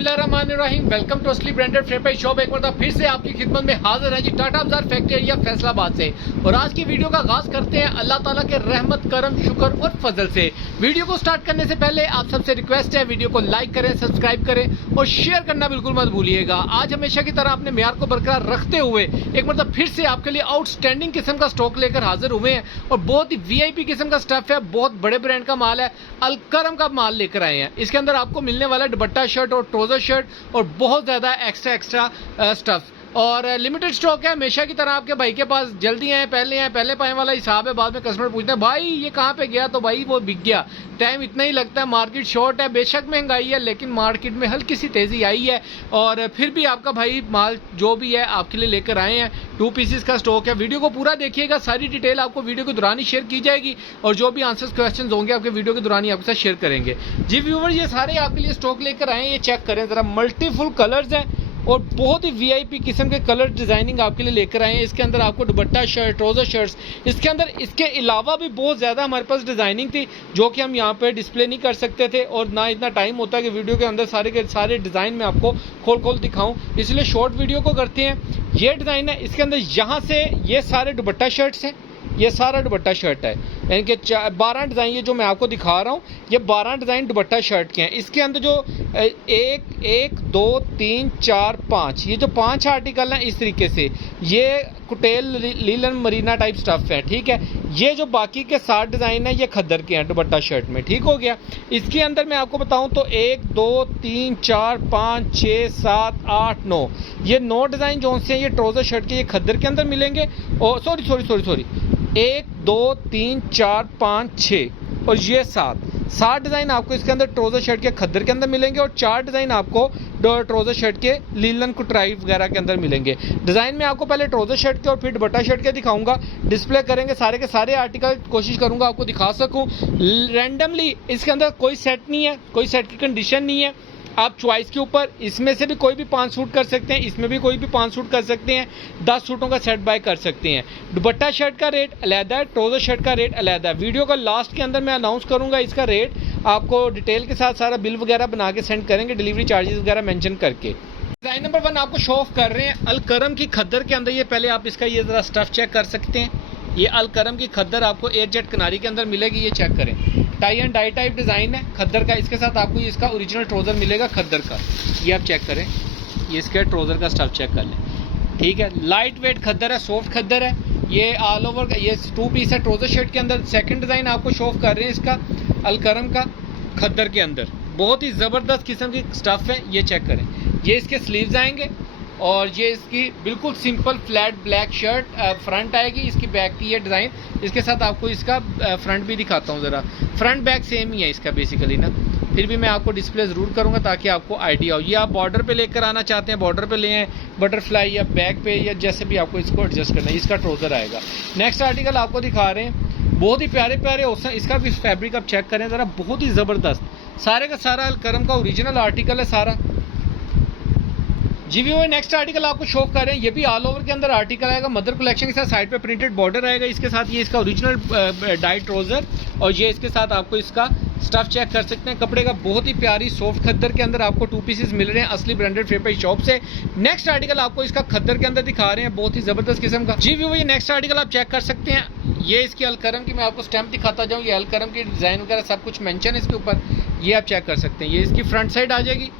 बिस्मिल्लाहिर्रहमानिर्रहीम। Welcome to असली branded fair price shop. एक बार फिर से आपकी खिदमत में हाजिर है जी टाटा बाजार फैक्ट्री एरिया फैसलाबाद से। और आज की वीडियो का आगाज करते हैं अल्लाह ताला के रहमत करम शुक्र और फजल से। वीडियो को स्टार्ट करने से पहले आप सबसे रिक्वेस्ट है वीडियो को लाइक करें, सब्सक्राइब करें और शेयर करना बिल्कुल मत भूलिएगा। आज हमेशा की तरह अपने म्यार को बरकरार रखते हुए एक मतलब फिर से आपके लिए आउटस्टैंडिंग किस्म का स्टॉक लेकर हाजिर हुए हैं और बहुत ही वीआईपी किस्म का स्टफ है, बहुत बड़े ब्रांड का माल है, अलकरम का माल लेकर आए हैं। इसके अंदर आपको मिलने वाला दुपट्टा शर्ट और ट्राउजर शर्ट और बहुत ज्यादा एक्स्ट्रा स्टफ और लिमिटेड स्टॉक है। हमेशा की तरह आपके भाई के पास जल्दी आए पहले पाए वाला हिसाब है। बाद में कस्टमर पूछते हैं भाई ये कहाँ पे गया, तो भाई वो बिक गया। टाइम इतना ही लगता है, मार्केट शॉर्ट है, बेशक महंगाई है लेकिन मार्केट में हल्की सी तेजी आई है और फिर भी आपका भाई माल जो भी है आपके लिए लेकर आए हैं। 2 पीसेस का स्टॉक है। वीडियो को पूरा देखिएगा, सारी डिटेल आपको वीडियो के दौरान ही शेयर की जाएगी और जो भी आंसर्स क्वेश्चन होंगे आपके वीडियो के दौरान ही आपके साथ शेयर करेंगे। जी व्यूअर, ये सारे आपके लिए स्टॉक लेकर आए हैं, ये चेक करें जरा। मल्टीफुल कलर्स हैं और बहुत ही वीआईपी किस्म के कलर डिजाइनिंग आपके लिए लेकर आए हैं। इसके अंदर आपको दुपट्टा शर्ट, ट्राउजर शर्ट्स, इसके अंदर इसके अलावा भी बहुत ज्यादा हमारे पास डिजाइनिंग थी जो कि हम यहाँ पे डिस्प्ले नहीं कर सकते थे और ना इतना टाइम होता कि वीडियो के अंदर सारे के सारे डिजाइन में आपको खोल दिखाऊं, इसलिए शॉर्ट वीडियो को करते हैं। ये डिजाइन है, इसके अंदर यहाँ से ये सारे दुपट्टा शर्ट्स हैं, ये सारा दुपट्टा शर्ट है। यानी कि 12 डिजाइन ये जो मैं आपको दिखा रहा हूँ, ये 12 डिजाइन दुपट्टा शर्ट के हैं। इसके अंदर जो 1 2 3 4 5 ये जो 5 आर्टिकल हैं, इस तरीके से ये कुटेल लीलन मरीना टाइप स्टफ है, ठीक है। ये जो बाकी के 7 डिजाइन है ये खद्दर के हैं दुपट्टा शर्ट में, ठीक हो गया। इसके अंदर मैं आपको बताऊं तो 1 2 3 4 5 6 7 8 9 ये 9 डिजाइन जो से हैं ये ट्राउजर शर्ट के ये खद्दर के अंदर मिलेंगे। और सॉरी 1 2 3 4 5 6 और ये 7 डिजाइन आपको इसके अंदर ट्राउजर शर्ट के खद्दर के अंदर मिलेंगे और 4 डिजाइन आपको ट्राउजर शर्ट के लीलन कुटराई वगैरह के अंदर मिलेंगे। डिजाइन में आपको पहले ट्राउजर शर्ट के और फिर दुपट्टा शर्ट के दिखाऊंगा, डिस्प्ले करेंगे सारे के सारे आर्टिकल, कोशिश करूंगा आपको दिखा सकूं रैंडमली। इसके अंदर कोई सेट नहीं है, कोई सेट की कंडीशन नहीं है, आप चॉइस के ऊपर इसमें से भी कोई भी 5 सूट कर सकते हैं, इसमें भी कोई भी 5 सूट कर सकते हैं, 10 सूटों का सेट बाय कर सकते हैं। दुपट्टा शर्ट का रेट अलग है, ट्राउजर शर्ट का रेट अलग है। वीडियो का लास्ट के अंदर मैं अनाउंस करूंगा इसका रेट, आपको डिटेल के साथ सारा बिल वगैरह बना के सेंड करेंगे, डिलीवरी चार्जेस वगैरह मेंशन करके। डिजाइन नंबर 1 आपको शो ऑफ कर रहे हैं अलकरम की खद्दर के अंदर। ये पहले आप इसका ये जरा स्टफ चेक कर सकते हैं। ये अलकरम की खद्दर आपको एयरजेट किनारी के अंदर मिलेगी, ये चेक करें। Tie and dye type design है खद्दर का। इसके साथ आपको इसका ओरिजिनल ट्राउजर मिलेगा खद्दर का, ये आप चेक करें। ये इसके ट्राउजर का स्टफ चेक कर लें, ठीक है। लाइट वेट खद्दर है, सॉफ्ट खद्दर है। ये ऑल ओवर ये 2 पीस है ट्राउजर शर्ट के अंदर। सेकंड डिजाइन आपको शो ऑफ कर रहे हैं इसका अलकरम का खद्दर के अंदर। बहुत ही जबरदस्त किस्म की स्टफ है, ये चेक करें। ये इसके स्लीव्स आएंगे और ये इसकी बिल्कुल simple flat black shirt front आएगी। इसकी बैक की ये डिज़ाइन, इसके साथ आपको इसका फ्रंट भी दिखाता हूँ ज़रा। फ्रंट बैक सेम ही है इसका बेसिकली ना, फिर भी मैं आपको डिस्प्ले ज़रूर करूँगा ताकि आपको आइडिया हो। ये आप बॉर्डर पे लेकर आना चाहते हैं, बॉर्डर पे ले आए, बटरफ्लाई या बैक पे या जैसे भी आपको इसको एडजस्ट करना है। इसका ट्राउजर आएगा। नेक्स्ट आर्टिकल आपको दिखा रहे हैं, बहुत ही प्यारे प्यारे इसका भी फैब्रिक आप चेक करें ज़रा, बहुत ही ज़बरदस्त। सारे का सारा अलकरम का ओरिजिनल आर्टिकल है सारा। जी व्यूअर, नेक्स्ट आर्टिकल आपको शो कर रहे हैं, ये भी ऑल ओवर के अंदर आर्टिकल आएगा। मदर कलेक्शन के साथ साइड पे प्रिंटेड बॉर्डर आएगा, इसके साथ ये इसका ओरिजिनल डाई ट्राउजर और ये इसके साथ आपको इसका स्टफ चेक कर सकते हैं। कपड़े का बहुत ही प्यारी सॉफ्ट खद्दर के अंदर आपको 2 पीसेस मिल रहे हैं असली ब्रांडेड फेयर प्राइस शॉप से। नेक्स्ट आर्टिकल आपको इसका खद्दर के अंदर दिखा रहे हैं, बहुत ही जबरदस्त किस्म का। जी व्यूअर, ये नेक्स्ट आर्टिकल आप चेक कर सकते हैं। ये इसकी अलकरम की मैं आपको स्टैम्प दिखाता जाऊँ, ये अलकरम की डिजाइन वगैरह सब कुछ मेंशन है इसके ऊपर, ये आप चेक कर सकते हैं। ये इसकी फ्रंट साइड आ जाएगी,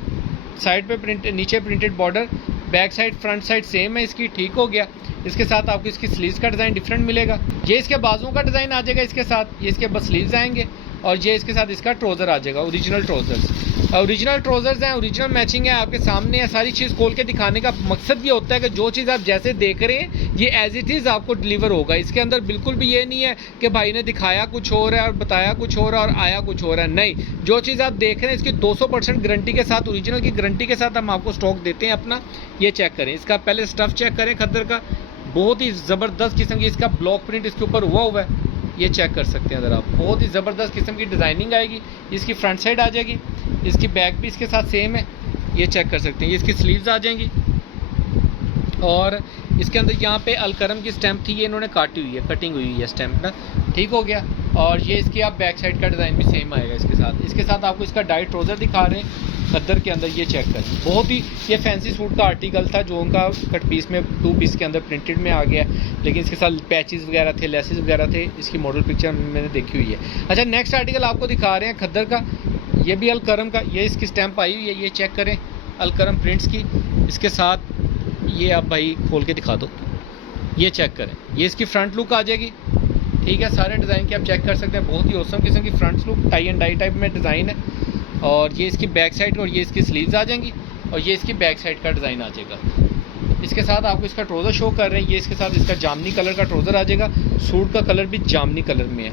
साइड पे प्रिंट, नीचे printed border, back side front side same है इसकी, ठीक हो गया। इसके साथ आपको इसकी स्लीव्स का डिज़ाइन डिफरेंट मिलेगा। ये इसके बाजुओं का डिज़ाइन आ जाएगा इसके साथ, ये इसके बस स्लीव्स आएंगे और ये इसके साथ इसका ट्राउजर आ जाएगा, ओरिजिनल ट्राउजर्स हैं, ओरिजिनल मैचिंग है, आपके सामने है। सारी चीज़ खोल के दिखाने का मकसद ये होता है कि जो चीज़ आप जैसे देख रहे हैं ये एज इट इज़ आपको डिलीवर होगा। इसके अंदर बिल्कुल भी ये नहीं है कि भाई ने दिखाया कुछ और है और बताया कुछ और है और आया कुछ और है, नहीं। जो चीज़ आप देख रहे हैं इसकी 200% गारंटी के साथ, ओरिजिनल की गारंटी के साथ हम आपको स्टॉक देते हैं अपना। ये चेक करें, इसका पहले स्टफ चेक करें खद्दर का, बहुत ही ज़बरदस्त किस्म की इसका ब्लॉक प्रिंट इसके ऊपर हुआ है, ये चेक कर सकते हैं अगर आप। बहुत ही ज़बरदस्त किस्म की डिज़ाइनिंग आएगी। इसकी फ्रंट साइड आ जाएगी, इसकी बैक भी इसके साथ सेम है, ये चेक कर सकते हैं। ये इसकी स्लीव्स आ जाएंगी और इसके अंदर यहाँ पे अलकरम की स्टैम्प थी, ये इन्होंने काटी हुई है, कटिंग हुई है स्टैम्प ना, ठीक हो गया। और ये इसकी आप बैक साइड का डिज़ाइन भी सेम आएगा इसके साथ। इसके साथ आपको इसका डाई ट्राउज़र दिखा रहे हैं खद्दर के अंदर, ये चेक करें। बहुत ही ये फैंसी सूट का आर्टिकल था जो उनका कट पीस में 2 पीस के अंदर प्रिंटेड में आ गया, लेकिन इसके साथ पैचेस वगैरह थे, लेसेस वगैरह थे। इसकी मॉडल पिक्चर मैंने देखी हुई है। अच्छा, नेक्स्ट आर्टिकल आपको दिखा रहे हैं खद्दर का, ये भी अलकरम का, ये इसकी स्टैंप आई हुई है, ये चेक करें अलकरम प्रिंट्स की। इसके साथ ये आप भाई खोल के दिखा दो, ये चेक करें, ये इसकी फ्रंट लुक आ जाएगी। ठीक है, सारे डिज़ाइन की आप चेक कर सकते हैं, बहुत ही औसम किस्म की front look, tie and dye type में डिज़ाइन है। और ये इसकी बैक साइड और ये इसकी स्लीव्स आ जाएंगी, और ये इसकी बैक साइड का डिज़ाइन आ जाएगा। इसके साथ आपको इसका ट्राउज़र शो कर रहे हैं, ये इसके साथ इसका जामनी कलर का ट्राउज़र आ जाएगा, सूट का कलर भी जामनी कलर में है।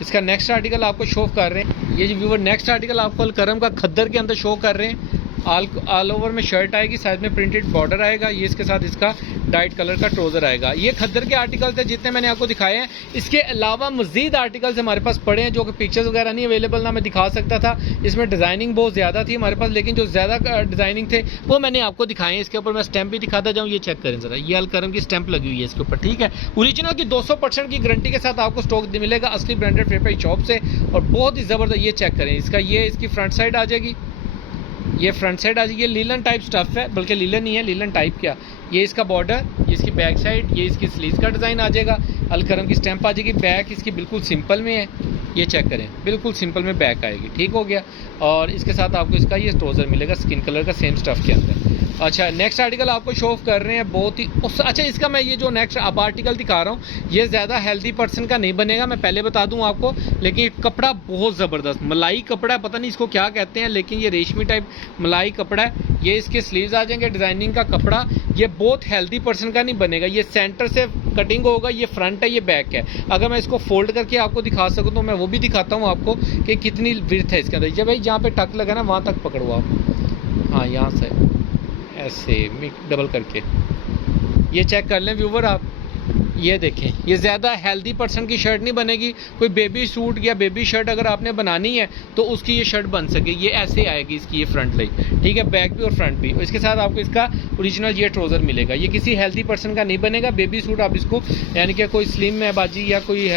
इसका नेक्स्ट आर्टिकल आपको शो कर रहे हैं, ये जो व्यूवर नेक्स्ट आर्टिकल आपको अलकरम का खद्दर के अंदर शो कर रहे हैं। ऑल ओवर में शर्ट आएगी, साइड में प्रिंटेड बॉर्डर आएगा, ये इसके साथ इसका डाइट कलर का ट्राउज़र आएगा। ये खद्दर के आर्टिकल थे जितने मैंने आपको दिखाए हैं। इसके अलावा मज़ीद आर्टिकल्स हमारे पास पड़े हैं जो कि पिक्चर्स वगैरह नहीं अवेलेबल ना मैं दिखा सकता था। इसमें डिज़ाइनिंग बहुत ज़्यादा थी हमारे पास, लेकिन जो ज़्यादा डिज़ाइनिंग थे वो मैंने आपको दिखाए हैं। इसके ऊपर मैं स्टैंप भी दिखाता जाऊँ, ये चेक करें ज़रा, ये अलकरम की स्टैंप लगी हुई है इसके ऊपर। ठीक है, ओरिजिनल की 200% की गारंटी के साथ आपको स्टॉक मिलेगा असली ब्रांडेड फेफाई शॉप से, और बहुत ही ज़बरदस्त। ये चेक करें, इसका ये इसकी फ्रंट साइड आ जाएगी, ये फ्रंट साइड आ जाएगी। ये लीलन टाइप स्टफ है, बल्कि लीलन नहीं है, लीलन टाइप क्या। ये इसका बॉर्डर, ये इसकी बैक साइड, ये इसकी स्लीव्स का डिज़ाइन आ जाएगा, अलकरम की स्टैंप आ जाएगी। बैक इसकी बिल्कुल सिंपल में है, ये चेक करें, बिल्कुल सिंपल में बैक आएगी। ठीक हो गया, और इसके साथ आपको इसका ये ट्राउज़र मिलेगा स्किन कलर का सेम स्टफ के अंदर। अच्छा, नेक्स्ट आर्टिकल आपको शो ऑफ कर रहे हैं, बहुत ही अच्छा। इसका मैं ये जो नेक्स्ट अब आर्टिकल दिखा रहा हूँ, ये ज़्यादा हेल्दी पर्सन का नहीं बनेगा, मैं पहले बता दूँ आपको, लेकिन कपड़ा बहुत ज़बरदस्त मलाई कपड़ा है, पता नहीं इसको क्या कहते हैं, लेकिन ये रेशमी टाइप मलाई कपड़ा है। ये इसके स्लीव्स आ जाएंगे, डिज़ाइनिंग का कपड़ा, ये बहुत हेल्दी पर्सन का नहीं बनेगा। ये सेंटर से कटिंग होगा, ये फ्रंट है, ये बैक है। अगर मैं इसको फोल्ड करके आपको दिखा सकूँ तो मैं वो भी दिखाता हूँ आपको कि कितनी विड्थ है इसके अंदर। जब भाई जहाँ पे टक लगा ना वहाँ तक पकड़ो आप, हाँ यहाँ से ऐसे डबल करके ये चेक कर लें व्यूवर आप, ये देखें, ये ज़्यादा हेल्दी पर्सन की शर्ट नहीं बनेगी। कोई बेबी सूट या बेबी शर्ट अगर आपने बनानी है तो उसकी ये शर्ट बन सके, ये ऐसे आएगी इसकी ये फ्रंट लाइन। ठीक है, बैक भी और फ्रंट भी। इसके साथ आपको इसका ओरिजिनल ये ट्राउज़र मिलेगा। ये किसी हेल्दी पर्सन का नहीं बनेगा, बेबी सूट आप इसको, यानी कि कोई स्लिम है बाजी या कोई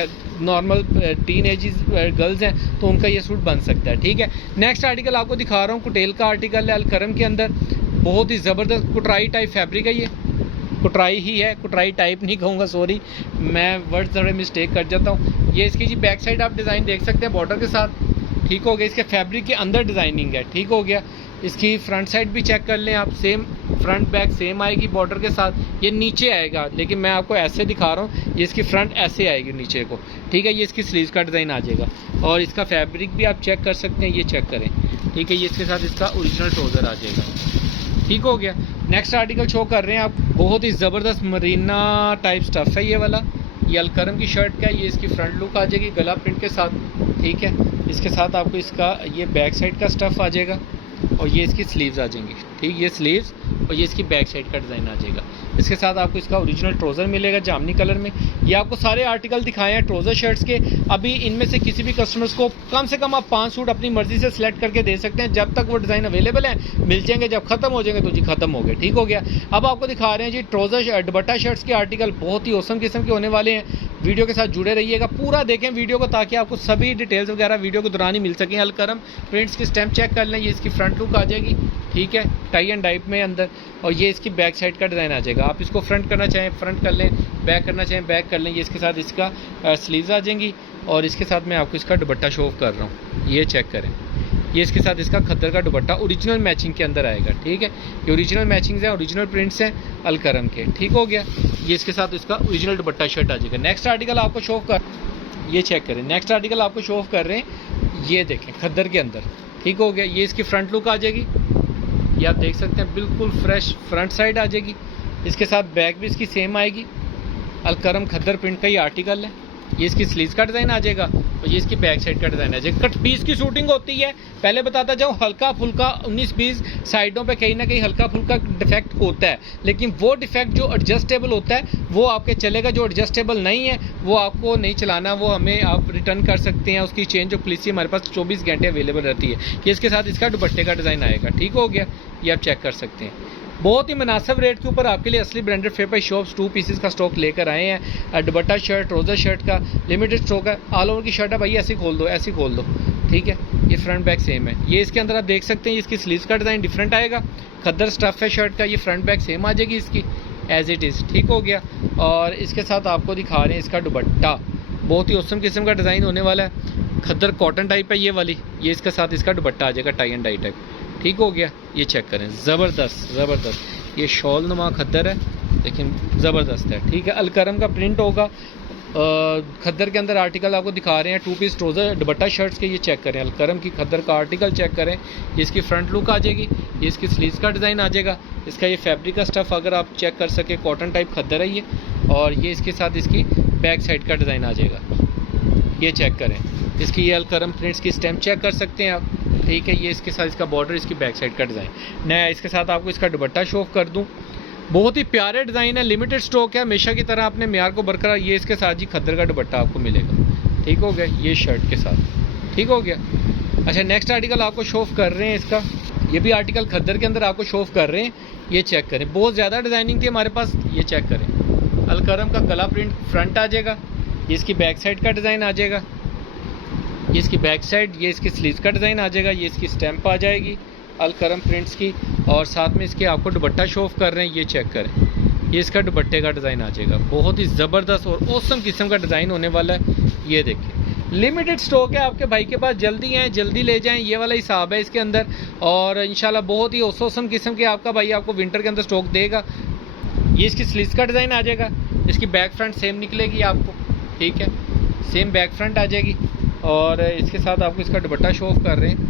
नॉर्मल टीन एज गर्ल्स हैं तो उनका ये सूट बन सकता है। ठीक है, नेक्स्ट आर्टिकल आपको दिखा रहा हूँ, कुटेल का आर्टिकल है अलकरम के अंदर, बहुत ही ज़बरदस्त कुटराई टाइप फैब्रिक है। ये कुटराई ही है, कुटराई टाइप नहीं कहूँगा, सॉरी मैं वर्ड थोड़े मिस्टेक कर जाता हूँ। ये इसकी जी बैक साइड आप डिज़ाइन देख सकते हैं बॉर्डर के साथ। ठीक हो गया, इसके फैब्रिक के अंदर डिज़ाइनिंग है। ठीक हो गया, इसकी फ्रंट साइड भी चेक कर लें आप, सेम फ्रंट बैक सेम आएगी बॉर्डर के साथ। ये नीचे आएगा, लेकिन मैं आपको ऐसे दिखा रहा हूँ, ये इसकी फ्रंट ऐसे आएगी नीचे को। ठीक है, ये इसकी स्लीव्स का डिज़ाइन आ जाएगा, और इसका फैब्रिक भी आप चेक कर सकते हैं, ये चेक करें। ठीक है, ये इसके साथ इसका ओरिजिनल ट्राउज़र आ जाएगा। ठीक हो गया, नेक्स्ट आर्टिकल शो कर रहे हैं आप, बहुत ही ज़बरदस्त मरीना टाइप स्टफ़ है ये वाला। ये अलकरम की शर्ट का, ये इसकी फ्रंट लुक आ जाएगी गला प्रिंट के साथ। ठीक है, इसके साथ आपको इसका ये बैक साइड का स्टफ़ आ जाएगा, और ये इसकी स्लीव्स आ जाएंगी। ठीक, ये स्लीव्स और ये इसकी बैक साइड का डिज़ाइन आ जाएगा। इसके साथ आपको इसका ओरिजिनल ट्राउज़र मिलेगा जामनी कलर में। ये आपको सारे आर्टिकल दिखाए हैं ट्राउज़र शर्ट्स के। अभी इनमें से किसी भी कस्टमर्स को कम से कम आप 5 सूट अपनी मर्जी से सिलेक्ट करके दे सकते हैं, जब तक वो डिज़ाइन अवेलेबल है मिल जाएंगे, जब खत्म हो जाएंगे तो जी खत्म हो गए। ठीक हो गया, अब आपको दिखा रहे हैं जी ट्राउज़र दुपट्टा शर्ट्स के आर्टिकल, बहुत ही औसम किस्म के होने वाले हैं। वीडियो के साथ जुड़े रहिएगा, पूरा देखें वीडियो को, ताकि आपको सभी डिटेल्स वगैरह वीडियो के दौरान ही मिल सकें। अलकरम प्रिंट्स की स्टैंप चेक कर लें, ये इसकी फ्रंट लुक आ जाएगी। ठीक है, टाई एंड डाइप में अंदर, और ये इसकी बैक साइड का डिज़ाइन आ जाएगा। आप इसको फ्रंट करना चाहें फ्रंट कर लें, बैक करना चाहें बैक कर लें। ये इसके साथ इसका स्लीव्स आ जाएंगी, और इसके साथ मैं आपको इसका दुपट्टा शो ऑफ कर रहा हूँ, ये चेक करें। ये इसके साथ इसका खद्दर का दुपट्टा ओरिजिनल मैचिंग के अंदर आएगा। ठीक है, ये ओरिजिनल मैचिंग्स हैं, ओरिजिनल प्रिंट्स हैं अलकरम के। ठीक हो गया, ये इसके साथ इसका ओरिजिनल दुपट्टा शर्ट आ जाएगा। नेक्स्ट आर्टिकल आपको शो ऑफ कर, ये चेक करें, नेक्स्ट आर्टिकल आपको शो ऑफ कर रहे हैं, ये देखें खद्दर के अंदर। ठीक हो गया, ये इसकी फ्रंट लुक आ जाएगी, ये आप देख सकते हैं, बिल्कुल फ्रेश फ्रंट साइड आ जाएगी। इसके साथ बैक भी इसकी सेम आएगी, अलकरम खद्दर प्रिंट का ये आर्टिकल है। ये इसकी स्लीव्स का डिज़ाइन आ जाएगा, और ये इसकी बैक साइड का डिज़ाइन आ जाएगा। कट पीस की शूटिंग होती है, पहले बताता जाऊँ, हल्का फुल्का 19-20 साइडों पे कहीं ना कहीं हल्का फुल्का डिफेक्ट होता है, लेकिन वो डिफेक्ट जो एडजस्टेबल होता है वो आपके चलेगा। जो एडजस्टेबल नहीं है वो आपको नहीं चलाना, वो हमें आप रिटर्न कर सकते हैं। उसकी चेंज ऑफ पॉलिसी हमारे पास 24 घंटे अवेलेबल रहती है। ये इसके साथ इसका दुपट्टे का डिज़ाइन आएगा। ठीक हो गया, ये आप चेक कर सकते हैं। बहुत ही मुनासिब रेट के ऊपर आपके लिए असली ब्रांडेड फेपर शॉप्स 2 पीसेस का स्टॉक लेकर आए हैं। दुपट्टा शर्ट, ट्राउजर शर्ट का लिमिटेड स्टॉक है। ऑल ओवर की शर्ट है भाई, ऐसे खोल दो, ऐसे खोल दो, ठीक है। ये फ्रंट बैक सेम है। ये इसके अंदर आप देख सकते हैं, इसकी स्लीव्स का डिज़ाइन डिफरेंट आएगा। खद्दर स्टफ है शर्ट का। ये फ्रंट बैक सेम आ जाएगी इसकी एज इट इज़, ठीक हो गया। और इसके साथ आपको दिखा रहे हैं इसका दुपट्टा, बहुत ही औसम किस्म का डिज़ाइन होने वाला है। खद्दर कॉटन टाइप है ये वाली। ये इसके साथ इसका दुपट्टा आ जाएगा टाई एंड डाई टाइप, ठीक हो गया। ये चेक करें, ज़बरदस्त ज़बरदस्त। ये शॉल नुमा खद्दर है, लेकिन ज़बरदस्त है, ठीक है। अलकरम का प्रिंट होगा। खद्दर के अंदर आर्टिकल आपको दिखा रहे हैं 2 पीस ट्राउजर दुपट्टा शर्ट्स के। ये चेक करें, अलकरम की खद्दर का आर्टिकल चेक करें। ये इसकी फ्रंट लुक आ जाएगी, ये इसकी स्लीव्स का डिज़ाइन आ जाएगा। इसका ये फैब्रिक का स्टफ़ अगर आप चेक कर सके, कॉटन टाइप खद्दर है ये। और ये इसके साथ इसकी बैक साइड का डिज़ाइन आ जाएगा। ये चेक करें, इसकी ये अलकरम प्रिंट्स की स्टैम्प चेक कर सकते हैं आप, ठीक है। ये इसके साथ इसका बॉर्डर, इसकी बैक साइड का डिज़ाइन नया। इसके साथ आपको इसका दुपट्टा शो ऑफ कर दूँ। बहुत ही प्यारे डिज़ाइन है, लिमिटेड स्टॉक है। हमेशा की तरह आपने म्यार को बरकरार, ये इसके साथ जी खद्दर का दुपट्टा आपको मिलेगा, ठीक हो गया। ये शर्ट के साथ, ठीक हो गया। अच्छा, नेक्स्ट आर्टिकल आपको शो ऑफ कर रहे हैं इसका। ये भी आर्टिकल खद्दर के अंदर आपको शो ऑफ कर रहे हैं। ये चेक करें, बहुत ज़्यादा डिज़ाइनिंग थी हमारे पास। ये चेक करें, अलकरम का गला प्रिंट फ्रंट आ जाएगा। ये इसकी बैक साइड का डिज़ाइन आ जाएगा। ये इसकी बैक साइड, ये इसकी स्लीव्स का डिज़ाइन आ जाएगा। ये इसकी स्टैम्प आ जाएगी अलकरम प्रिंट्स की। और साथ में इसके आपको दुपट्टा शो ऑफ कर रहे हैं। ये चेक करें, ये इसका दुपट्टे का डिज़ाइन आ जाएगा। बहुत ही ज़बरदस्त और औसम किस्म का डिज़ाइन होने वाला है। ये देखिए, लिमिटेड स्टॉक है आपके भाई के पास, जल्दी आएँ, जल्दी ले जाएं। ये वाला हिसाब है इसके अंदर। और इंशाल्लाह बहुत ही औसम किस्म के आपका भाई आपको विंटर के अंदर स्टॉक देगा। ये इसकी स्लीव्स का डिज़ाइन आ जाएगा। इसकी बैक फ्रंट सेम निकलेगी आपको, ठीक है, सेम बैक फ्रंट आ जाएगी। और इसके साथ आपको इसका दुपट्टा शो ऑफ कर रहे हैं।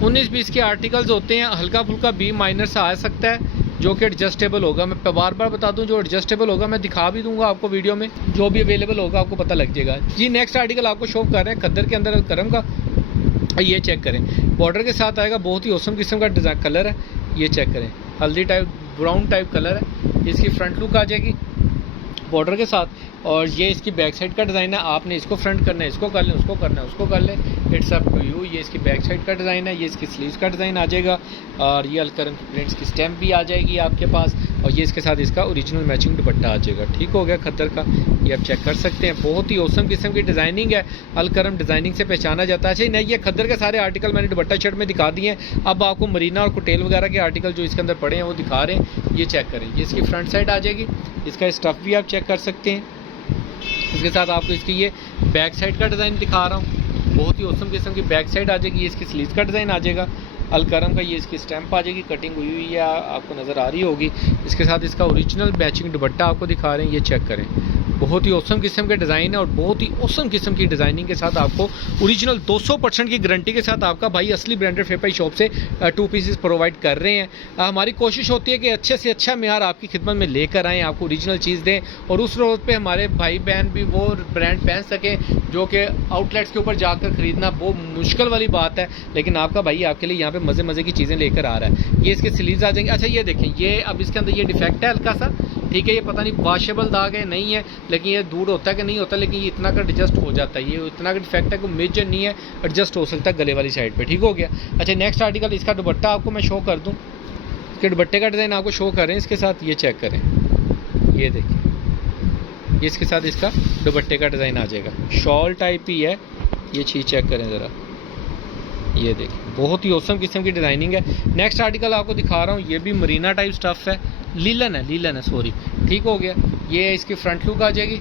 19-20 के आर्टिकल्स होते हैं, हल्का फुल्का बी माइनर सा आ सकता है जो कि एडजस्टेबल होगा। मैं बार बार बता दूं, जो एडजस्टेबल होगा मैं दिखा भी दूंगा आपको वीडियो में, जो भी अवेलेबल होगा आपको पता लग जाएगा जी। नेक्स्ट आर्टिकल आपको शो कर रहे हैं खद्दर के अंदर अलकरम का। ये चेक करें, बॉर्डर के साथ आएगा, बहुत ही औसम किस्म का डिज़ाइन कलर है। ये चेक करें, हल्दी टाइप ब्राउन टाइप कलर है। इसकी फ्रंट लुक आ जाएगी बॉर्डर के साथ। और ये इसकी बैक साइड का डिज़ाइन है। आपने इसको फ्रंट करना है, इसको कर लें, उसको करना है, उसको कर लें, इट्स अप टू यू। ये इसकी बैक साइड का डिज़ाइन है। ये इसकी स्लीव्स का डिज़ाइन आ जाएगा। और ये अलकरम की प्रिंट्स की स्टैम्प भी आ जाएगी आपके पास। और ये इसके साथ इसका ओरिजिनल मैचिंग दुपट्टा आ जाएगा, ठीक हो गया खद्दर का। ये आप चेक कर सकते हैं, बहुत ही औसम किस्म की डिज़ाइनिंग है। अलकरम डिज़ाइनिंग से पहचाना जाता है। अच्छा नहीं, ये खद्दर के सारे आर्टिकल मैंने दुपट्टा शर्ट में दिखा दिए हैं। अब आपको मरीना और कुटेल वगैरह के आर्टिकल जो इसके अंदर पड़े हैं वो दिखा रहे हैं। ये चेक करें, ये इसकी फ्रंट साइड आ जाएगी। इसका स्टफ़ भी आप चेक कर सकते हैं। इसके साथ आपको इसकी ये बैक साइड का डिज़ाइन दिखा रहा हूँ, बहुत ही औसम किस्म की बैक साइड आ जाएगी। ये इसकी स्लीव्स का डिज़ाइन आ जाएगा अलकरम का। ये इसकी स्टैम्प आ जाएगी, कटिंग हुई हुई है, आपको नज़र आ रही होगी। इसके साथ इसका ओरिजिनल मैचिंग दुपट्टा आपको दिखा रहे हैं। ये चेक करें, बहुत ही औसम किस्म के डिज़ाइन है। और बहुत ही औसम किस्म की डिज़ाइनिंग के साथ आपको ओरिजिनल 200% की गारंटी के साथ आपका भाई असली ब्रांडेड फेपाई शॉप से 2 पीसेस प्रोवाइड कर रहे हैं। हमारी कोशिश होती है कि अच्छे से अच्छा म्यार आपकी खिदमत में लेकर आएँ, आपको ओरिजिनल चीज़ दें। और उस रोज़ पे हमारे भाई बहन भी वो ब्रांड पहन सकें जो कि आउटलेट्स के ऊपर जाकर ख़रीदना वो मुश्किल वाली बात है। लेकिन आपका भाई आपके लिए यहाँ पे मज़े की चीज़ें लेकर आ रहा है। ये इसके स्लीव्स आ जाएंगे। अच्छा ये देखें, ये अब इसके अंदर ये डिफेक्ट है हल्का सा, ठीक है। ये पता नहीं वॉशेबल दाग है नहीं है, लेकिन ये दूर होता है कि नहीं होता, लेकिन ये इतना का एडजस्ट हो जाता है। ये इतना का डिफेक्ट है, कोई मेजर नहीं है, एडजस्ट हो सकता है गले वाली साइड पे, ठीक हो गया। अच्छा नेक्स्ट आर्टिकल, इसका दुपट्टा आपको मैं शो कर दूं। इसके दुपट्टे का डिज़ाइन आपको शो करें इसके साथ। ये चेक करें, ये देखिए, ये इसके साथ इसका दुपट्टे का डिज़ाइन आ जाएगा। शॉल टाइप ही है, ये चीज़ चेक करें ज़रा। ये देखिए, बहुत ही औसम किस्म की डिज़ाइनिंग है। नेक्स्ट आर्टिकल आपको दिखा रहा हूँ, ये भी मरीना टाइप स्टफ़ है, लीलन है सॉरी, ठीक हो गया। ये इसकी फ्रंट लुक आ जाएगी,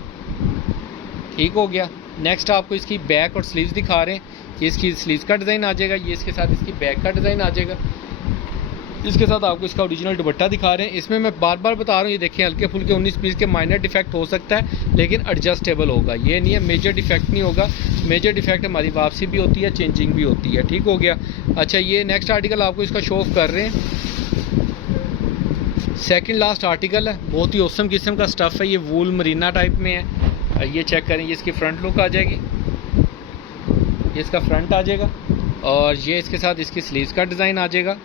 ठीक हो गया। नेक्स्ट आपको इसकी बैक और स्लीव्स दिखा रहे हैं। ये इसकी स्लीव्स का डिज़ाइन आ जाएगा। ये इसके साथ इसकी बैक का डिज़ाइन आ जाएगा। इसके साथ आपको इसका ओरिजिनल दुपट्टा दिखा रहे हैं। इसमें मैं बार बार बता रहा हूँ, ये देखिए हल्के फुल्के 19-20 के माइनर डिफेक्ट हो सकता है, लेकिन एडजस्टेबल होगा। ये नहीं है मेजर डिफेक्ट नहीं होगा। मेजर डिफेक्ट हमारी वापसी भी होती है, चेंजिंग भी होती है, ठीक हो गया। अच्छा ये नेक्स्ट आर्टिकल आपको इसका शो ऑफ कर रहे हैं। सेकंड लास्ट आर्टिकल है, बहुत ही औसम किस्म का स्टफ़ है। ये वूल मरीना टाइप में है। ये चेक करें, ये इसकी फ्रंट लुक आ जाएगी, ये इसका फ्रंट आ जाएगा। और ये इसके साथ इसकी स्लीव्स का डिज़ाइन आ जाएगा।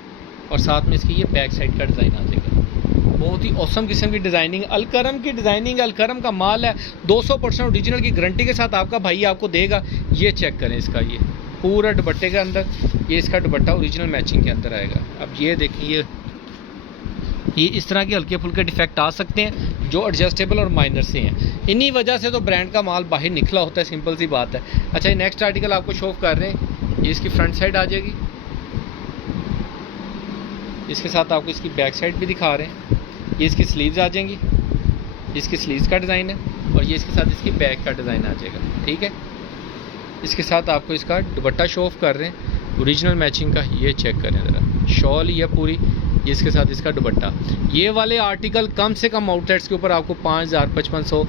और साथ में इसकी ये बैक साइड का डिज़ाइन आ जाएगा। बहुत ही औसम किस्म की डिज़ाइनिंग, अलकरम की डिज़ाइनिंग, अलकरम का माल है। 200% ओरिजिनल की गारंटी के साथ आपका भाई आपको देगा। ये चेक करें, इसका ये पूरा दुपट्टे के अंदर ये इसका दुपट्टा ओरिजिनल मैचिंग के अंदर आएगा। अब ये देखिए, ये इस तरह के हल्के फुल्के डिफेक्ट आ सकते हैं जो एडजस्टेबल और माइनर से हैं। इन्हीं वजह से तो ब्रांड का माल बाहर निकला होता है, सिंपल सी बात है। अच्छा, ये नेक्स्ट आर्टिकल आपको शो कर रहे हैं, ये इसकी फ्रंट साइड आ जाएगी, इसके साथ आपको इसकी बैक साइड भी दिखा रहे हैं। ये इसकी स्लीव्स आ जाएंगी, इसकी स्लीव्स का डिज़ाइन है, और ये इसके साथ इसकी बैक का डिज़ाइन आ जाएगा, ठीक है। इसके साथ आपको इसका दुपट्टा शो ऑफ कर रहे हैं ओरिजिनल मैचिंग का, ये चेक करें ज़रा, शॉल ये पूरी, ये इसके साथ इसका दुपट्टा। ये वाले आर्टिकल कम से कम आउटलेट्स के ऊपर आपको 5000, 5500,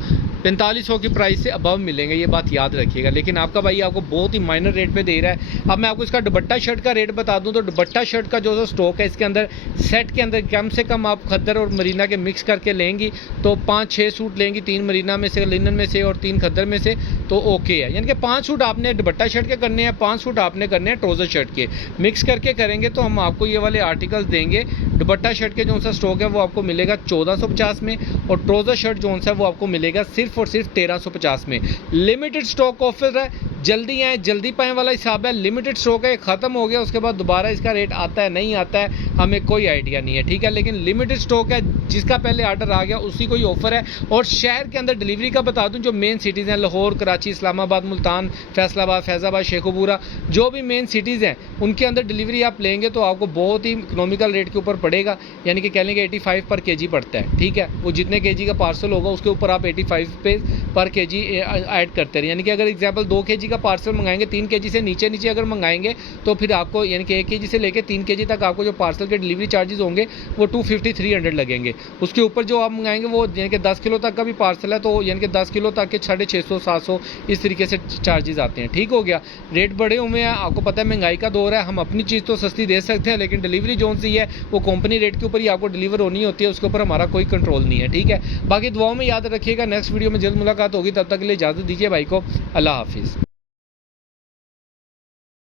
4500 की प्राइस से अबव मिलेंगे, ये बात याद रखिएगा। लेकिन आपका भाई आपको बहुत ही माइनर रेट पे दे रहा है। अब मैं आपको इसका दुपट्टा शर्ट का रेट बता दूं तो दुपट्टा शर्ट का जो स्टॉक है इसके अंदर, सेट के अंदर कम से कम आप खद्दर और मरीना के मिक्स करके लेंगी तो 5-6 सूट लेंगी, 3 मरीना में से, लिनन में से और 3 खद्दर में से, तो ओके है। यानी कि 5 सूट आपने दुपट्टा शर्ट के करने हैं, 5 सूट आपने करने हैं ट्राउजर शर्ट के। मिक्स करके करेंगे तो हम आपको ये वाले आर्टिकल्स देंगे। दुपट्टा शर्ट के जो सा स्टॉक है वो आपको मिलेगा 1450 में, और ट्राउजर शर्ट जो सा वो आपको मिलेगा सिर्फ और सिर्फ 1350 में। लिमिटेड स्टॉक ऑफर है, जल्दी आए जल्दी पाएँ वाला हिसाब है। लिमिटेड स्टॉक है, ख़त्म हो गया, उसके बाद दोबारा इसका रेट आता है नहीं आता है हमें कोई आइडिया नहीं है, ठीक है। लेकिन लिमिटेड स्टॉक है, जिसका पहले ऑर्डर आ गया उसी को ही ऑफर है। और शहर के अंदर डिलीवरी का बता दूं, जो मेन सिटीज़ हैं लाहौर, कराची, इस्लामाबाद, मुल्तान, फैसलाबाद, फैज़ाबाद, शेखुपुरा, जो भी मेन सिटीज़ हैं उनके अंदर डिलीवरी आप लेंगे तो आपको बहुत ही इकोनॉमिकल रेट के ऊपर पड़ेगा। यानी कि कह लेंगे 85 पर केजी पड़ता है, ठीक है। वो जितने केजी का पार्सल होगा उसके ऊपर आप 85 पे पर केजी ऐड करते रहे। यानी कि अगर एग्जाम्पल 2 केजी का पार्सल मंगाएंगे, 3 केजी से नीचे नीचे अगर मंगाएंगे तो फिर आपको यानी कि 1 केजी से लेकर 3 केजी तक आपको जो पार्सल के डिलीवरी चार्जेस होंगे वो 250-300 लगेंगे। उसके ऊपर जो आप मंगाएंगे वो यानी कि 10 किलो तक का भी पार्सल है तो यानी कि 10 किलो तक के 650-700 इस तरीके से चार्जेस आते हैं, ठीक हो गया। रेट बढ़े हुए हैं, आपको पता है महंगाई का दौर है, हम अपनी चीज़ तो सस्ती दे सकते हैं लेकिन डिलीवरी जो सी है वो कंपनी रेट के ऊपर ही आपको डिलीवर होनी होती है, उसके ऊपर हमारा कोई कंट्रोल नहीं है, ठीक है। बाकी दुआओं में याद रखिएगा, नेक्स्ट वीडियो में जल्द मुलाकात होगी, तब तक के लिए इजाज़त दीजिए भाई को, अल्लाह हाफिज़।